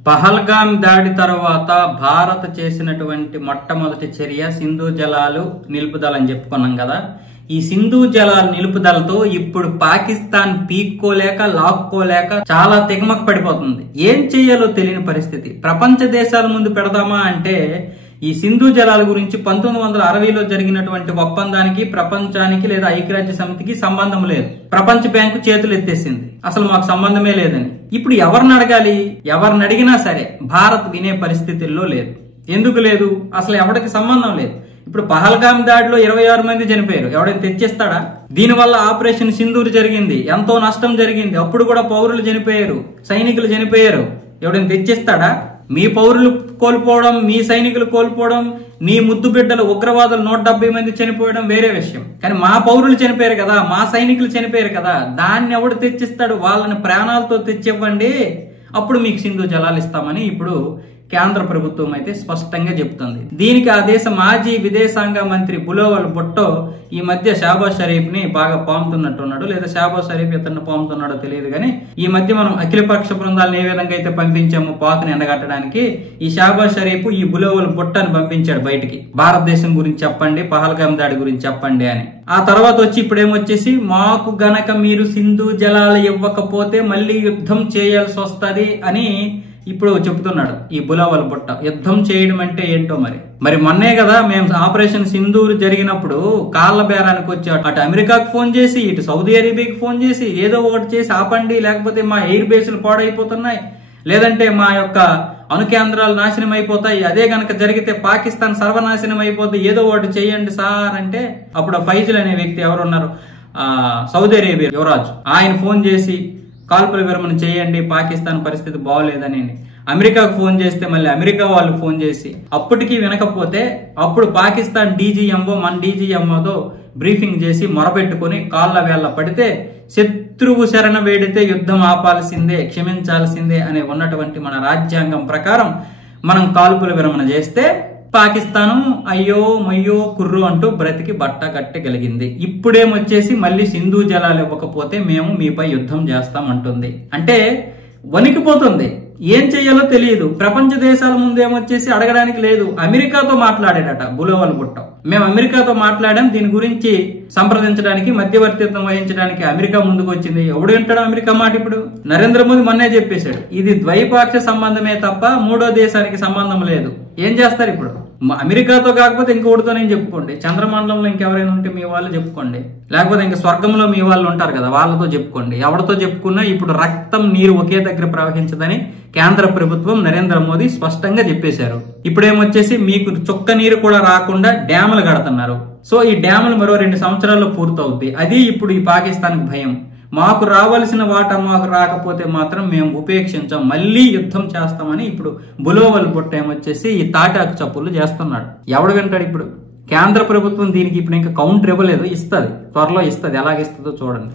పహల్గాం దాడి తర్వాత భారత్ చేసినటువంటి మొట్టమొదటి చర్య సింధు జలాలు నిలుపుదల అని చెప్పుకున్నాం కదా. ఈ సింధు జలాల నిలుపుదలతో ఇప్పుడు పాకిస్తాన్ పీక్కోలేక లాక్కోలేక చాలా తెగమక పడిపోతుంది. ఏం చెయ్యాలో తెలియని పరిస్థితి. ప్రపంచ దేశాల ముందు పెడదామా అంటే ఈ సింధు జలాల గురించి 1960లో జరిగినటువంటి ఒప్పందానికి ప్రపంచానికి లేదా ఐక్యరాజ్య సమితికి సంబంధం లేదు. ప్రపంచ బ్యాంకు చేతులు ఎత్తేసింది, అసలు మాకు సంబంధమే లేదని. ఇప్పుడు ఎవరిని అడగాలి? ఎవరిని అడిగినా సరే భారత్ వినే పరిస్థితుల్లో లేదు. ఎందుకు లేదు? అసలు ఎవరికి సంబంధం లేదు. ఇప్పుడు పహల్గాం దాడిలో 26 మంది చనిపోయారు. ఎవడైనా తెచ్చిస్తాడా? దీనివల్ల ఆపరేషన్ సింధూర్ జరిగింది, ఎంతో నష్టం జరిగింది. అప్పుడు కూడా పౌరులు చనిపోయారు, సైనికులు చనిపోయారు. ఎవడైనా తెచ్చిస్తాడా? మీ పౌరులు కోల్పోవడం, మీ సైనికులు కోల్పోవడం, నీ ముద్దు బిడ్డలు ఉగ్రవాదులు 170 మంది చనిపోవడం వేరే విషయం. కానీ మా పౌరులు చనిపోయారు కదా, మా సైనికులు చనిపోయారు కదా, దాన్ని ఎవడు తెచ్చిస్తాడు? వాళ్ళని ప్రాణాలతో తెచ్చివ్వండి, అప్పుడు మీకు సింధు జలాలు ఇస్తామని ఇప్పుడు కేంద్ర ప్రభుత్వం అయితే స్పష్టంగా చెప్తుంది. దీనికి ఆ దేశ మాజీ విదేశాంగ మంత్రి బులోవల్ భుట్టో ఈ మధ్య షాబాజ్ షరీఫ్ ని బాగా పాముతున్నట్టున్నాడు, లేదా షాబాజ్ షరీఫ్ ఇతన్ని పాముతున్నాడో తెలియదు. కానీ ఈ మధ్య మనం అఖిలపక్ష బృందాలను ఏ విధంగా అయితే పంపించామో పాక్ని ఎండగట్టడానికి, ఈ షాబాజ్ షరీఫ్ ఈ బులోవల్ భుట్టోని పంపించాడు బయటికి. భారతదేశం గురించి చెప్పండి, పహల్గాం దాడి గురించి చెప్పండి అని. ఆ తర్వాత వచ్చి ఇప్పుడేమొచ్చేసి మాకు గనక మీరు సింధు జలాలు ఇవ్వకపోతే మళ్ళీ యుద్ధం చేయాల్సి వస్తుంది అని ఇప్పుడు చెప్తున్నాడు ఈ బులోవల్ భుట్టో. యుద్ధం చేయడం అంటే ఏంటో మరి మొన్నే కదా మేము ఆపరేషన్ సింధూర్ జరిగినప్పుడు కాళ్ళ బేరానికి వచ్చి అటు అమెరికాకు ఫోన్ చేసి ఇటు సౌదీ అరేబియాకి ఫోన్ చేసి ఏదో ఒకటి చేసి ఆపండి, లేకపోతే మా ఎయిర్ బేస్లు పాడైపోతున్నాయి, లేదంటే మా యొక్క అణు కేంద్రాలు నాశనం అయిపోతాయి, అదే గనక జరిగితే పాకిస్తాన్ సర్వనాశనం అయిపోతే ఏదో ఒకటి చేయండి సార్ అంటే, అప్పుడు ఫైజల్ అనే వ్యక్తి ఎవరున్నారు, సౌదీ అరేబియా యువరాజు, ఆయన ఫోన్ చేసి కాల్పుల విరమణ చేయండి, పాకిస్తాన్ పరిస్థితి బాగోలేదని. అమెరికాకు ఫోన్ చేస్తే మళ్ళీ అమెరికా వాళ్ళు ఫోన్ చేసి అప్పటికీ వినకపోతే అప్పుడు పాకిస్తాన్ డీజీఎంఓ మన డీజీఎంఓతో బ్రీఫింగ్ చేసి మొరబెట్టుకుని కాళ్ళ వేళ్ళ పడితే శత్రువు శరణ వేడితే యుద్ధం ఆపాల్సిందే, క్షమించాల్సిందే అనే ఉన్నటువంటి మన రాజ్యాంగం ప్రకారం మనం కాల్పుల విరమణ చేస్తే పాకిస్తాను అయ్యో మయ్యో కుర్రు అంటూ బ్రతికి బట్ట కట్టగలిగింది. ఇప్పుడేమొచ్చేసి మళ్ళీ సింధు జలాలు ఇవ్వకపోతే మేము మీపై యుద్ధం చేస్తామంటుంది. అంటే వణికిపోతుంది, ఏం చెయ్యాలో తెలియదు. ప్రపంచ దేశాల ముందేమొచ్చేసి అడగడానికి లేదు. అమెరికాతో మాట్లాడాడట బులోవల్ భుట్టో. మేము అమెరికాతో మాట్లాడాం, దీని గురించి సంప్రదించడానికి మధ్యవర్తిత్వం వహించడానికి అమెరికా ముందుకు వచ్చింది. ఎవడు వింటాడు అమెరికా మాట? ఇప్పుడు నరేంద్ర మోదీ మొన్నే చెప్పేశాడు, ఇది ద్వైపాక్ష సంబంధమే తప్ప మూడో దేశానికి సంబంధం లేదు. ఏం చేస్తారు ఇప్పుడు? అమెరికాతో కాకపోతే ఇంకొకటితో నేను చెప్పుకోండి, చంద్రమండలంలో ఇంకెవరైనా ఉంటే మీ వాళ్ళు చెప్పుకోండి, లేకపోతే ఇంకా స్వర్గంలో మీ వాళ్ళు ఉంటారు కదా వాళ్ళతో చెప్పుకోండి. ఎవరితో చెప్పుకున్నా ఇప్పుడు రక్తం నీరు ఒకే దగ్గర ప్రవహించదని కేంద్ర ప్రభుత్వం నరేంద్ర మోదీ స్పష్టంగా చెప్పేశారు. ఇప్పుడేమొచ్చేసి మీకు చుక్క నీరు కూడా రాకుండా డ్యాములు కడుతున్నారు. సో ఈ డ్యాములు మరో 2 సంవత్సరాల్లో పూర్తవుద్ది. అది ఇప్పుడు ఈ పాకిస్తాన్కి భయం. మాకు రావాల్సిన వాటా మాకు రాకపోతే మాత్రం మేము ఉపేక్షించాం, మళ్ళీ యుద్ధం చేస్తామని ఇప్పుడు బులోవల్ భుట్టో ఏమొచ్చేసి ఈ తాటాకు చప్పులు చేస్తున్నాడు. ఎవడు వింటాడు ఇప్పుడు? కేంద్ర ప్రభుత్వం దీనికి ఇప్పుడు ఇంకా కౌంటర్ ఇవ్వలేదు, ఇస్తుంది, త్వరలో ఇస్తుంది. ఎలాగిస్తుందో చూడండి.